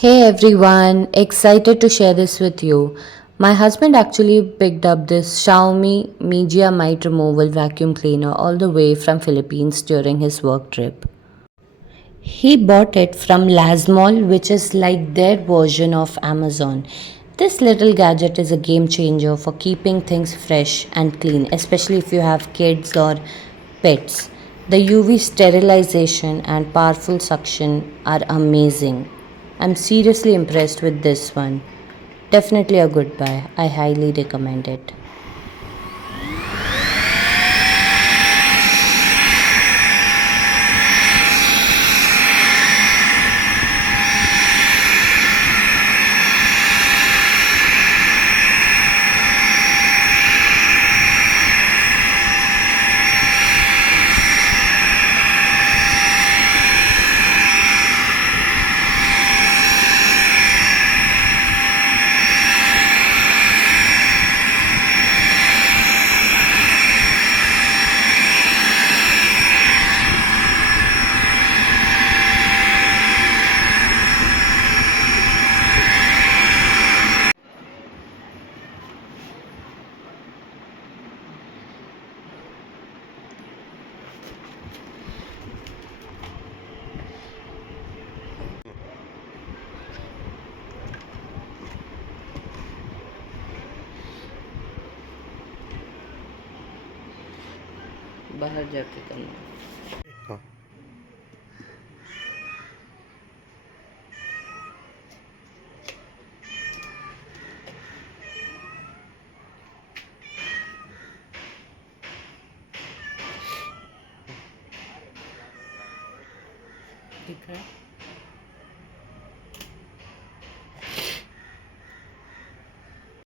Hey everyone, excited to share this with you. My husband actually picked up this Xiaomi Mijia mite removal vacuum cleaner all the way from Philippines during his work trip. He bought it from Lazmall, which is like their version of Amazon. This little gadget is a game changer for keeping things fresh and clean, especially if you have kids or pets. The UV sterilization and powerful suction are amazing. I'm seriously impressed with this one. Definitely a good buy. I highly recommend it. बाहर जाके करना। ठीक है।